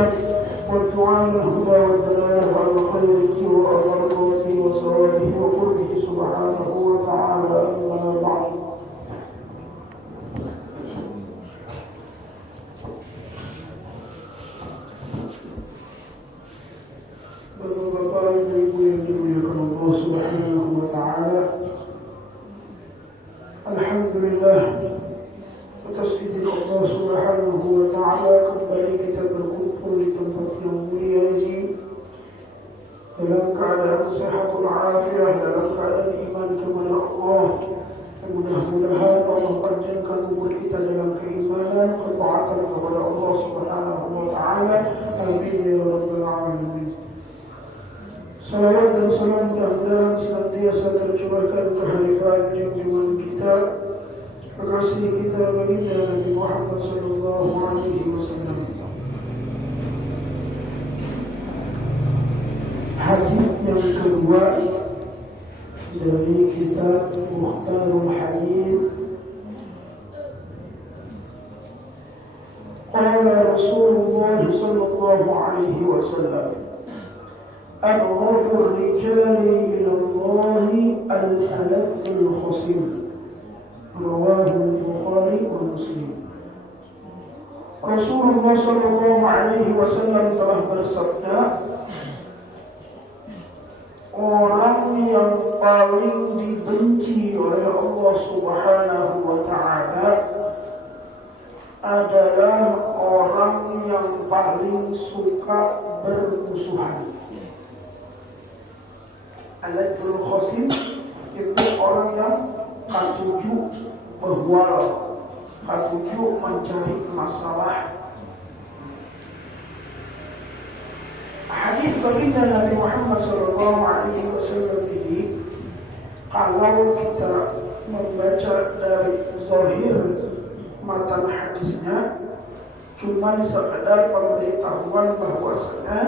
وسلم والدعاء الهدى والدلالة على خيره وبركاته وسواده وقربه سبحانه وتعالى أما بعد. Bapak-bapak, ibu-ibu yang dimuliakan Allah Subhanahu wa taala. Alhamdulillah atas izin Allah Subhanahu wa taala kembali kita berkumpul di tempat yang mulia ini dalam keadaan sehatul afiah, dalam keadaan iman kepada Allah. Mudah-mudahan Allah panjangkan umur kita dalam keimanan, ketaatan kepada Allah Subhanahu wa taala. Amin ya rabbal alamin. Salawat dan salam mudah-mudahan senantiasa tercurahkan ke khalifah junjungan kita, kekasih kita baginda Nabi Muhammad sallallahu alaihi wasallam. Hadis yang kedua dari kitab Mukhtarul Hadis. Qala Rasulullah sallallahu alaihi wasallam, أبغض الرجال إلى الله الألد الخصيم. رواه البخاري ومسلم. Rasulullah sallallahu alaihi wasallam telah bersabda, orang yang paling dibenci oleh Allah Subhanahu wa taala adalah orang yang paling suka bermusuhan. Aladul khosim itu orang yang katuju berwal, katuju mencari masalah. Hadis baginda Nabi Muhammad SAW ini, kalau kita membaca dari zahir matan hadisnya, cuma sekedar pemberitahuan bahwasanya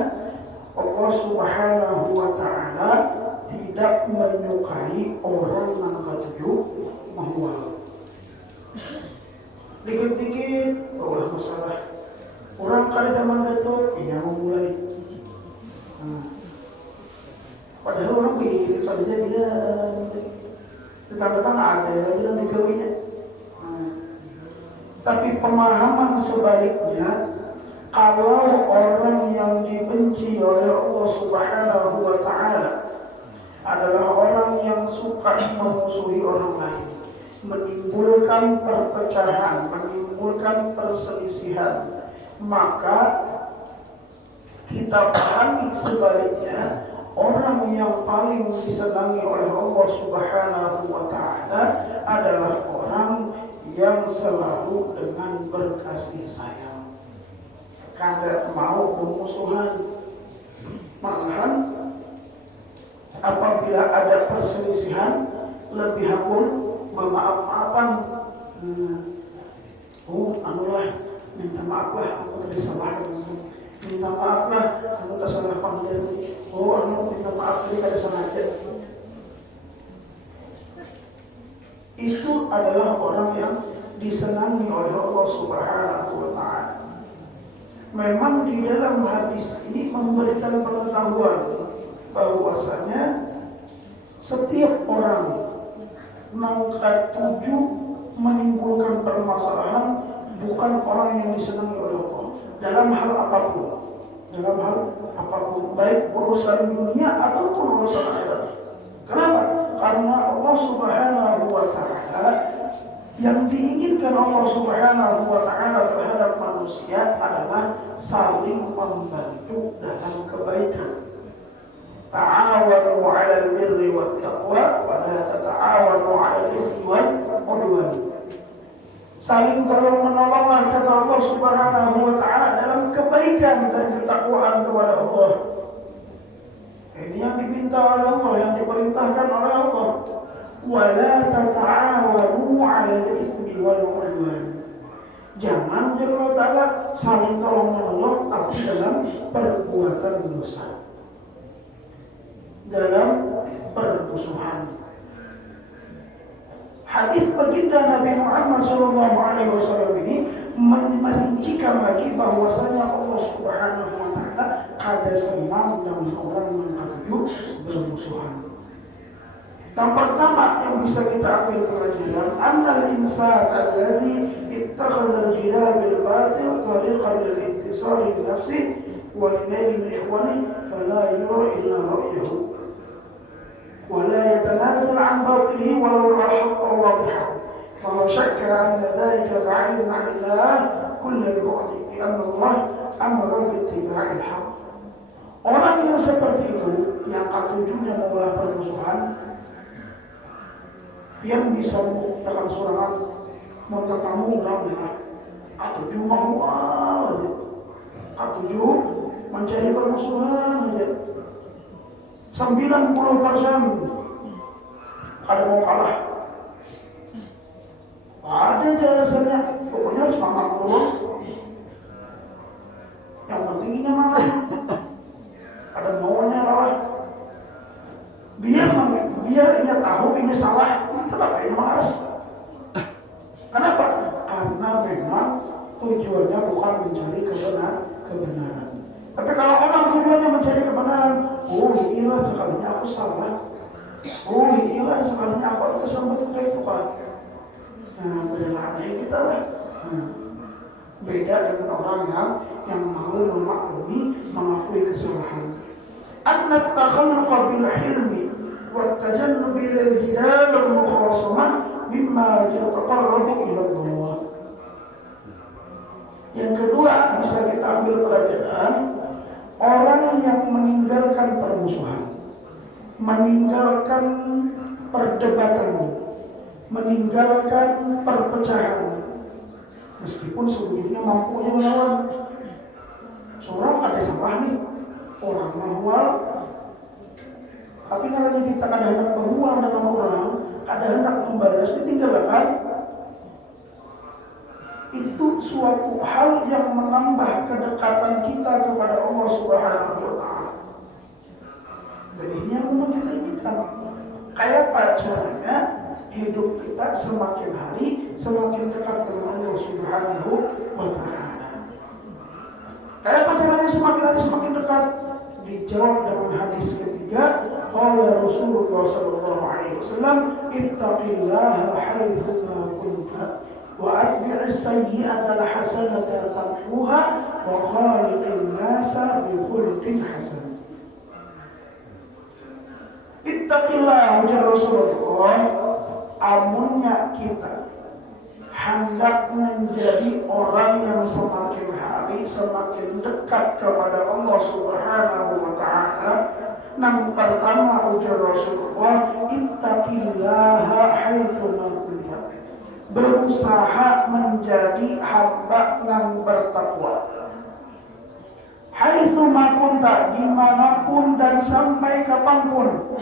Allah Subhanahu wa taala tidak menyukai orang yang katuju mahwal. Dikit-dikit bawa masalah. Orang kada daman gato, ini yang memulai. Padahal orang pikir tadinya dia tetap-tetap ada yang digawinya. Tapi pemahaman sebaliknya, kalau orang yang dibenci oleh Allah Subhanahu wa taala adalah orang yang suka memusuhi orang lain, menimbulkan perpecahan, menimbulkan perselisihan, maka kita pahami sebaliknya, orang yang paling disenangi oleh Allah Subhanahu wa taala adalah orang yang selalu dengan berkasih sayang, kada mau bermusuhan. Malahan apabila ada perselisihan, lebih hakul bermaaf-maafan. Anulah, minta maaflah, aku tadi salah. Minta maaflah, aku tak salah pandai. Anu minta maaf tadi kada sengaja. Itu adalah orang yang disenangi oleh Allah Subhanahu wa taala. Memang di dalam hadis ini memberikan pengetahuan bahwasanya setiap orang nangkat tuju menimbulkan permasalahan bukan orang yang disenangi oleh Allah dalam hal apapun, baik urusan dunia ataupun urusan akhirat. Kenapa? Karena Allah Subhanahu wa taala, yang diinginkan Allah Subhanahu wa taala terhadap manusia adalah saling membantu dalam kebaikan. Ta'awanu 'alal birri wat taqwa wa la tata'awanu 'alal itsmi wal 'udwan. Saling tolong-menolonglah kata Allah Subhanahu wa taala dalam kebaikan dan ketakwaan kepada Allah. Ini yang diminta oleh Allah, yang diperintahkan oleh Allah. Wa la tata'awanu 'alal itsmi wal 'udwan. Jangan jadi Allah taala saling tolong-menolong tapi dalam perbuatan dosa, dalam permusuhan. Hadis baginda Nabi Muhammad SAW ini merincikan lagi bahwasanya Allah Subhanahu wa taala kada senang dengan orang yang bermusuhan. Yang pertama yang bisa kita ambil pelajaran, annal insan alladhi ittakhadha al-jidal bil batil tariqan lil intisar li nafsi wa linail min ikhwani fala yura illa ra'yahu wa la yatanazal an batilihi walau ra'a haqqa wadihan. Falau syakka anna dhalika ba'idun 'an Allah kull al-bu'd bi anna Allah amara bi ittiba'il haqq. Orang yang seperti itu yang ketujuhnya maulah permusuhan, yang bisa membuktikan seorang mentetamu ramlah atau cuma mual aja, atau mencari permusuhan aja. 90% ada mau kalah, ada aja alasannya. Pokoknya harus menang terus. Yang pentingnya mana? Ada maunya kalah. Biar dia tahu ini salah, tetap aja malas. Kenapa? Karena memang tujuannya bukan mencari kebenaran. Tapi kalau orang tujuannya mencari kebenaran, oh iya sekalinya aku salah, oh iya sekalinya aku itu sama kayak itu kan. Nah, berdasarkan kita lah. Beda dengan orang yang mau mengakui kesalahan. Anna at-takhalluqa bil hilmi wa at-tajannub lil jidal wal mukhasamah mimma yataqarrabu ila Allah. Yang kedua bisa kita ambil pelajaran, orang yang meninggalkan permusuhan, meninggalkan perdebatan, meninggalkan perpecahan, meskipun sebelumnya mampu yang melawan. Seorang ada salah nih, orang mahwal, tapi karena kita kada hendak berhuang dengan orang, kada hendak membalas, ditinggalkan. Itu suatu hal yang menambah kedekatan kita kepada Allah Subhanahu wa taala. Dan ini yang memang kita inginkan. Kayak apa caranya hidup kita semakin hari semakin dekat dengan Allah Subhanahu wa taala. Kayak apa caranya semakin hari semakin dekat? Dijawab dengan hadis ketiga, qala Rasulullah sallallahu alaihi wasallam, ittaqillaha haitsu ma kunta wa atbi'is sayyi'ata al-hasanata tamhuha wa khaliqin nasa bi khuluqin hasan. Ittaqillah ya Rasulullah, amunnya kita hendak menjadi orang yang semakin hari semakin dekat kepada Allah Subhanahu wa taala. Yang pertama ujar Rasulullah, ittaqillaha haitsu ma kunta. Berusaha menjadi hamba yang bertakwa. Haitsu ma kunta, dimanapun dan sampai kapanpun.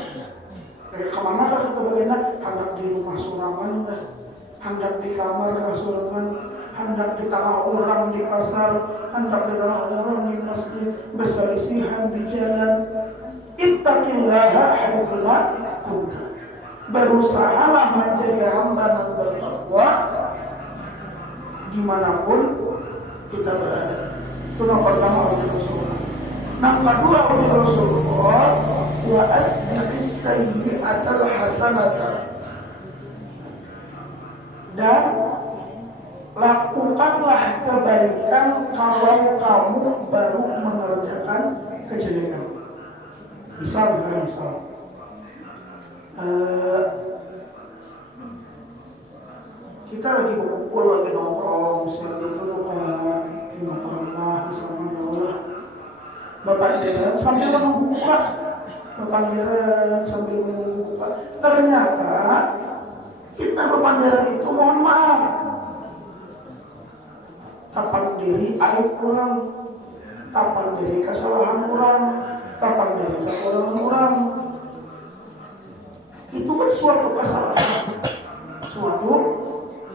Kemana kita bagaimana? Hendak di rumah suraman, hendak di kamar suraman, hendak di tengah orang di pasar, hendak di tengah orang di masjid, berselisihan di jalan. Ittaqillaha haitsu ma kunta. Berusahalah menjadi hamba yang bertakwa dimanapun kita berada. Itu yang pertama oleh Rasulullah. Yang kedua oleh Rasulullah, wa atbi'is sayyi'atal hasanata. Dan lakukanlah kebaikan kalau kamu baru mengerjakan kejelekan. Misal. Kita lagi berkumpul, lagi nongkrong, misalnya itu di nongkronglah, misalnya ya Allah, berpandiran sambil menunggu buka, ternyata kita berpandiran itu mohon maaf, kapan diri aib kurang, kapan diri kesalahan kurang, kapan diri kekurangan kurang. Itu kan suatu kesalahan, suatu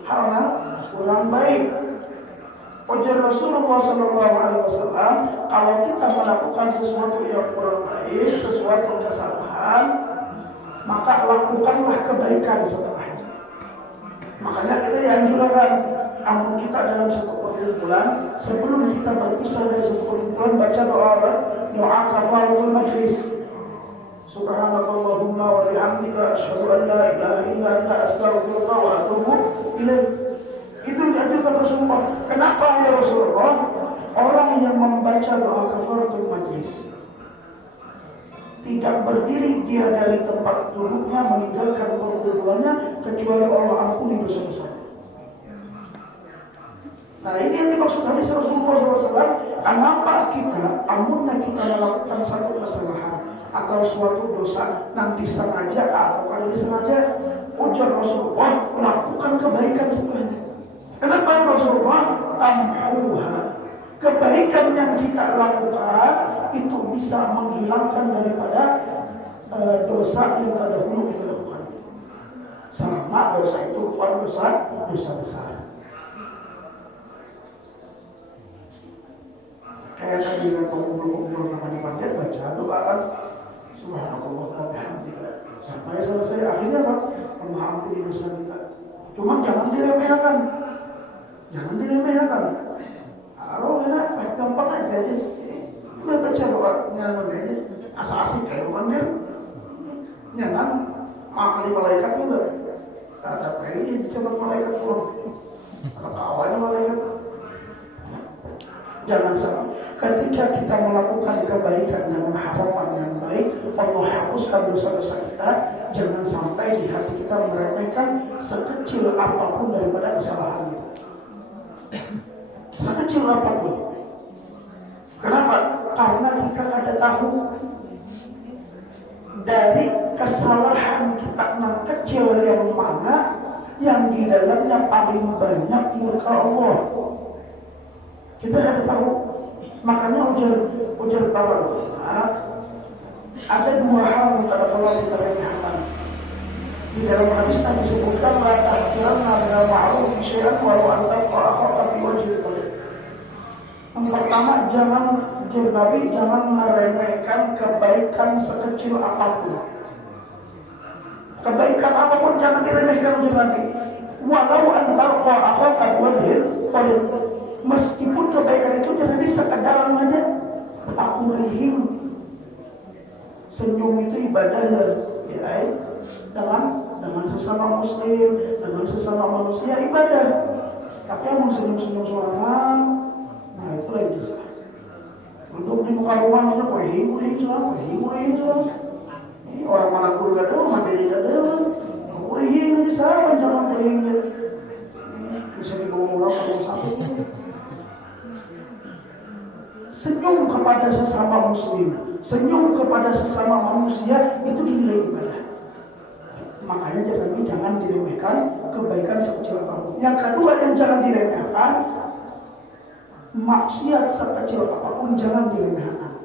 hal yang kurang baik. Ujar Rasulullah SAW, kalau kita melakukan sesuatu yang kurang baik, sesuatu kesalahan, maka lakukanlah kebaikan setelahnya. Makanya kita dianjurkan Amun kita dalam satu perkumpulan, sebelum kita berpisah dari satu perkumpulan, baca doa apa? Doa kafaratul majlis. Subhanakallahumma wa bihamdika asyhadu an la ilaha illa anta astaghfiruka wa atubu ilaik. Itu diajarkan Rasulullah. Kenapa ya Rasulullah? Orang yang membaca doa kafaratul majlis tidak berdiri dia dari tempat duduknya meninggalkan perkumpulannya kecuali Allah ampuni dosa-dosa. Nah ini yang dimaksud hadis Rasulullah SAW. Kenapa kita, amunnya kita melakukan satu kesalahan atau suatu dosa, nanti sengaja atau kalau disengaja, ujar Rasulullah, lakukan kebaikan setelahnya. Kenapa Rasulullah? Tamhuha. Kebaikan yang kita lakukan itu bisa menghilangkan daripada dosa yang terdahulu kita lakukan. Selama dosa itu bukan dosa besar. Kayak tadi yang kumpul-kumpul nama di panjat baca doa kan, Subhanallah wa bihamdika. Sampai selesai akhirnya apa? Allah ampuni dosa kita. Cuma jangan diremehkan. Jangan diremehkan. Kalau enak, gampang aja. Kita baca doa nyaman aja. Asal-asik kayak pandir. Jangan makali malaikat itu. Kata pergi dicatat malaikat pulang. Kata kawannya malaikat. Jangan sampai ketika kita melakukan kebaikan dengan harapan yang baik, Allah hapuskan dosa-dosa kita. Jangan sampai di hati kita meremehkan sekecil apapun daripada kesalahan kita. Sekecil apapun. Kenapa? Karena kita ada tahu dari kesalahan kita yang kecil yang mana yang di dalamnya paling banyak murka Allah. Kita ada tahu. Makanya ujar para ulama, ada dua hal yang kalau kita remehkan. Di dalam hadis Nabi disebutkan la tahqiranna minal ma'ruf syai'an walau an talqa akhaka bi wajhil talib. Yang pertama, jangan meremehkan kebaikan sekecil apapun. Kebaikan apapun jangan diremehkan ujar Nabi. Walau an talqa akhaka bi wajhil talib. Meskipun kebaikan itu jangan bisa sekadar aja. Aku rihim. Senyum itu ibadah ya, dengan sesama muslim, dengan sesama manusia ibadah. Tapi yang mau senyum-senyum sorangan, nah itu lain kisah. Duduk di muka rumah aja, kurihim jalan. Ini orang mana guru gak ada, mandiri gak ada. Kurihim aja sama, jangan kurihim aja. Bisa dibawa orang kalau sampai. Senyum kepada sesama muslim, senyum kepada sesama manusia itu dinilai ibadah. Makanya jangan diremehkan kebaikan sekecil apapun. Yang kedua yang jangan diremehkan, maksiat sekecil apapun jangan diremehkan.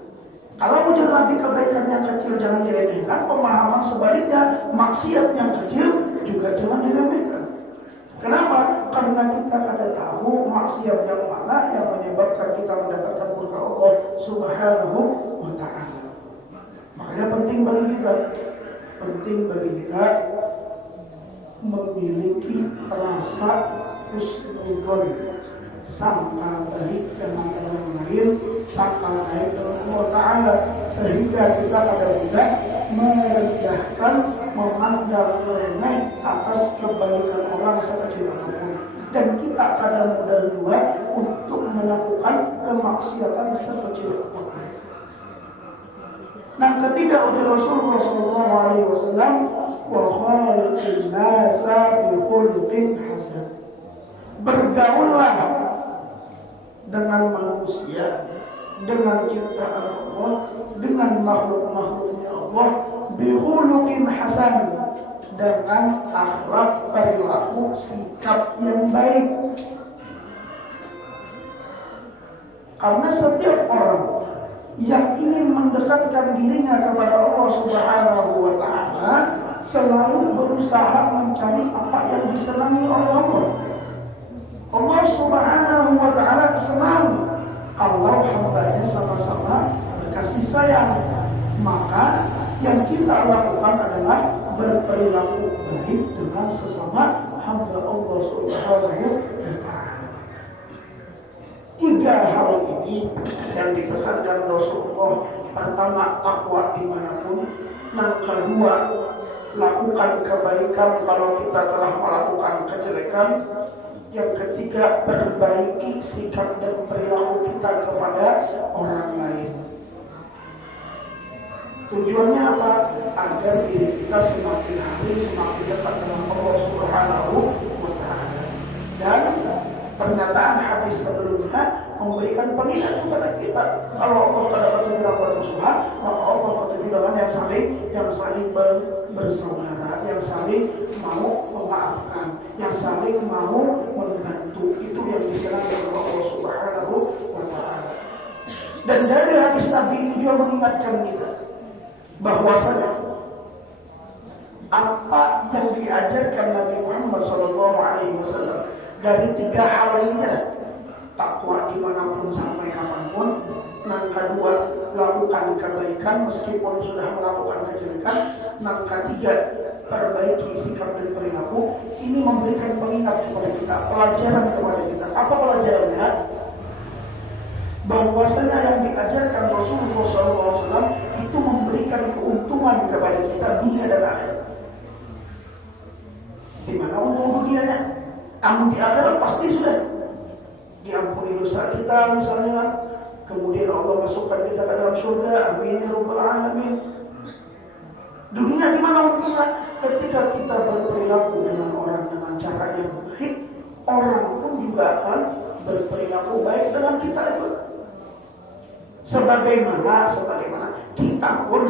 Kalau ujar Nabi kebaikan yang kecil jangan diremehkan, pemahaman sebaliknya maksiat yang kecil juga jangan diremehkan. Kenapa? Karena kita kada tahu maksiat yang mana yang menyebabkan kita mendapatkan murka Allah Subhanahu wa ta'ala. Makanya penting bagi kita memiliki rasa husnuzon, sangka baik dengan orang lain, sangka baik dengan Allah Ta'ala, sehingga kita kada mudah merendahkan, memandang remeh atas kebaikan orang sekecil apapun, dan kita kada mudah juga untuk melakukan kemaksiatan sekecil apapun. Nah, ketiga ujar Rasulullah SAW, wa khaliqin nasa bi khuluqin hasan. Bergaullah dengan manusia, dengan ciptaan Allah, dengan makhluk-makhluknya Allah, bi khuluqin hasan, dengan akhlak, perilaku, sikap yang baik. Karena setiap orang yang ingin mendekatkan dirinya kepada Allah Subhanahu wa ta'ala selalu berusaha mencari apa yang disenangi oleh Allah. Allah Subhanahu wa ta'ala senang kalau hambanya sama-sama berkasih sayang. Maka yang kita lakukan adalah berperilaku baik dengan sesama hamba Allah Subhanahu wa ta'ala. tiga hal ini yang dipesankan Rasulullah. Pertama, takwa dimanapun. Yang kedua, lakukan kebaikan kalau kita telah melakukan kejelekan. Yang ketiga, perbaiki sikap dan perilaku kita kepada orang lain. Tujuannya apa? Agar diri kita semakin hari semakin dekat dengan Allah Subhanahu wa Ta'ala. Dan pernyataan hadis sebelumnya memberikan pengingat kepada kita. Kalau Allah katakan tidak bermusuhan, maka Allah katakan yang saling bersaudara, yang saling mau memaafkan, yang saling mau membantu. Itu yang disenangi oleh Allah Subhanahu wa Ta'ala. Dan dari hadis Nabi ini dia mengingatkan kita bahwasanya apa yang diajarkan Nabi Muhammad SAW dari tiga hal ini, takwa dimanapun sampai kapanpun. Yang kedua, lakukan kebaikan meskipun sudah melakukan kejelekan. Yang ketiga, perbaiki sikap dan perilaku. Ini memberikan pengingat kepada kita, pelajaran kepada kita. Apa pelajarannya? Bahwasanya yang diajarkan Rasulullah SAW itu memberikan keuntungan kepada kita dunia dan akhirat. Di mana untung dunianya? Namun di akhirat pasti sudah diampuni dosa kita misalnya kan. Kemudian Allah masukkan kita ke dalam surga. Amin ya rabbal alamin. Dunia di mana untungnya? Ketika kita berperilaku dengan orang dengan cara yang baik, orang pun juga akan berperilaku baik dengan kita itu. Sebagaimana kita pun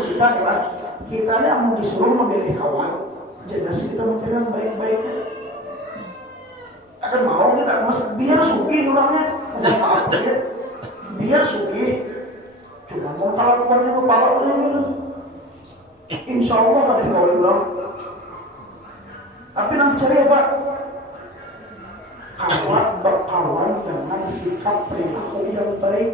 kita yang disuruh memilih kawan, jelas kita memilih yang baik-baiknya. Akan mau kita biar sugih orangnya, maaf ya, biar sugih, cuma mau talak keluarnya kepala udah, insya Allah akan dikawal orang. Tapi nanti cari apa? Berkawan dengan sikap perilaku yang baik.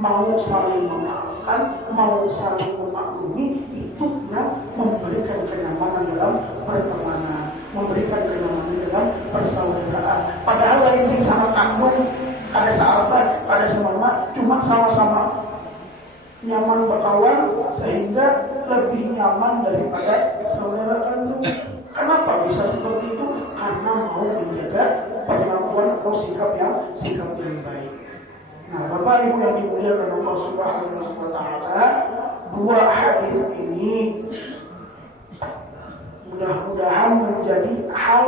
Mau saling memaafkan, mau saling memaklumi, itu yang memberikan kenyamanan dalam pertemanan, memberikan kenyamanan dalam persaudaraan. Padahal lain yang sama kandung, ada sahabat, ada sama cuma sama-sama nyaman berkawan sehingga lebih nyaman daripada saudara kandung. Kenapa bisa seperti itu? Karena mau menjaga perlakuan atau sikap yang baik. Nah, Bapak Ibu yang dimuliakan Allah Subhanahu wa Ta'ala, dua hadis ini mudah-mudahan menjadi hal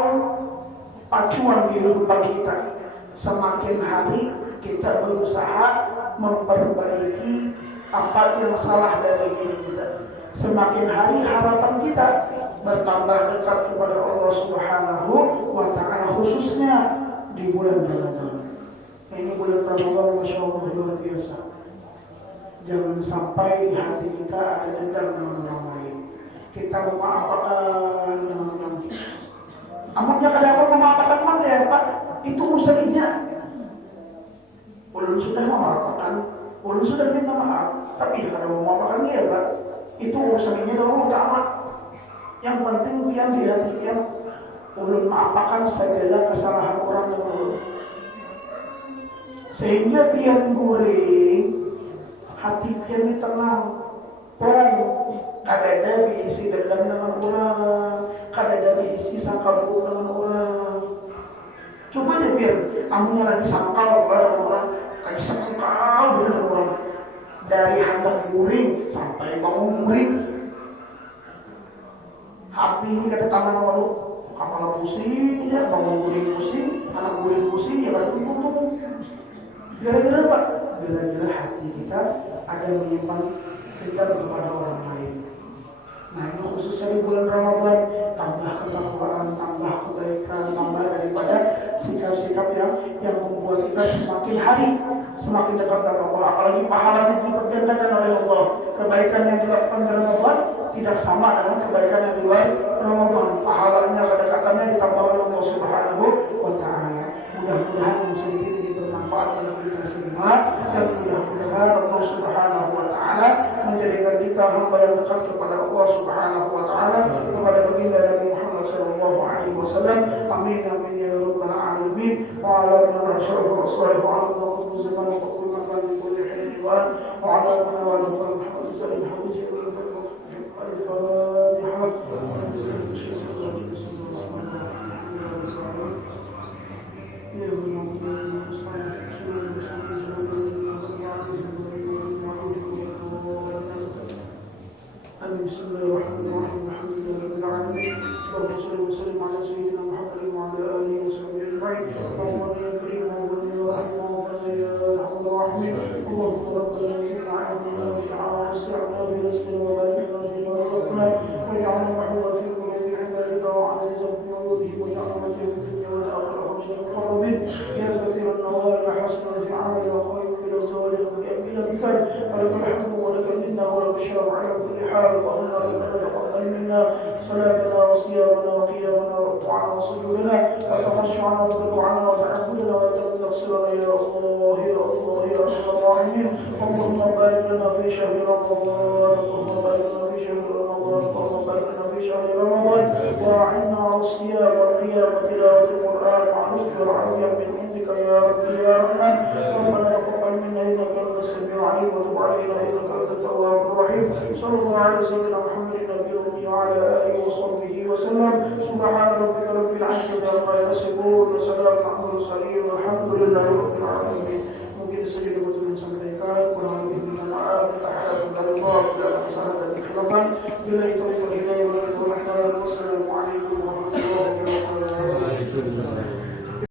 pacuan di kehidupan kita. Semakin hari kita berusaha memperbaiki apa yang salah dari diri kita. Semakin hari harapan kita bertambah dekat kepada Allah Subhanahu wa Ta'ala, khususnya di bulan Ramadan. Ini bulan Ramadan, Masya Allah, luar biasa. Jangan sampai di hati kita ada dendam dengan orang lain. Kita memaafkan dengan orang lain. Amunnya kadang-kadang memaafkan mana ya Pak? Itu urusannya. Ulun sudah memaafkan, ulun sudah minta maaf. Tapi kalau memaafkan ya Pak, itu urusannya dengan Allah Ta'ala. Yang penting dia di hati dia, ulun maafkan segala kesalahan orang yang ulun. Sehingga pian guring hati pian ini tenang. Kadada diisi dendam dengan orang, kadada diisi sangka buruk dengan orang. Coba deh pian, amunya lagi sangkal dengan orang, lagi sangkal dengan orang. Dari hendak guring sampai bangun guring, hati ini kada tangan lalu kepala pusing ya, bangun guring pusing, anak guring pusing ya baru tutup. Gara-gara apa? Gara-gara hati kita ada menyimpan dendam kepada orang lain. Nah ini khususnya di bulan Ramadan, tambah ketakwaan, tambah kebaikan, tambah daripada sikap-sikap yang membuat kita semakin hari semakin dekat dengan Allah. Apalagi pahalanya dilipat gandakan oleh Allah. Kebaikan yang dilakukan di Ramadan tidak sama dengan kebaikan yang di luar Ramadan. Pahalanya, kedekatannya ditambah oleh Allah Subhanahu wa Ta'ala. Mudah-mudahan yang sedikit ini bermanfaat bagi kita semua, dan mudah-mudahan Allah Subhanahu wa Ta'ala menjadikan kita hamba yang dekat kepada Allah Subhanahu wa Ta'ala, kepada baginda Nabi Muhammad sallallahu alaihi wasallam. Amin amin ya rabbal alamin. Wa ala man rasulullah sallallahu alaihi wasallam. وكل زمان وكل مكان في كل حين وعلى من والد محمد صلى الله عليه وسلم. الفاتحة. بسم الله الرحمن الرحيم. الحمد لله رب العالمين. اللهم صل وسلم على سيدنا محمد وعلى اله وصحبه اجمعين. اللهم يا كريم ربنا يا رحيم ربنا يا ارحم الراحمين. اللهم ربنا زدنا علما نافعا واسعنا برزقنا وباركنا فيما رزقنا واجعلنا محبوبا في قلوب عبادك وعزيزا في قلوبهم واجعلنا في الدنيا والاخره من المقربين. يا كثير النوال يا حسن الفعال يا خير من الزوال بلا مثال. ولك الحمد ولك المنه ولك الشرف على كل حال. اللهم ربنا تقبل منا صلاتنا وصيامنا وقيامنا وركوعنا وسجودنا وتخشعنا وتضرعنا وتعبدنا وتغفرنا يا الله يا الله يا ارحم الراحمين. اللهم بارك لنا في شهر رمضان. اللهم بارك لنا في شهر رمضان. اللهم بارك لنا في شهر رمضان واعنا على الصيام والقيام وتلاوه القران مع لطف والعافيه من عندك يا ربي يا رحمن. ربنا تقبل منا انك انت السميع العليم وتب علينا انك انت التواب الرحيم. صلى الله على سيدنا محمد النبي الأمي وعلى آله وصحبه وسلم. سبحان ربك رب العزة عما يصفون وسلام على المرسلين والحمد لله رب العالمين. Mungkin saja kebetulan sampaikan.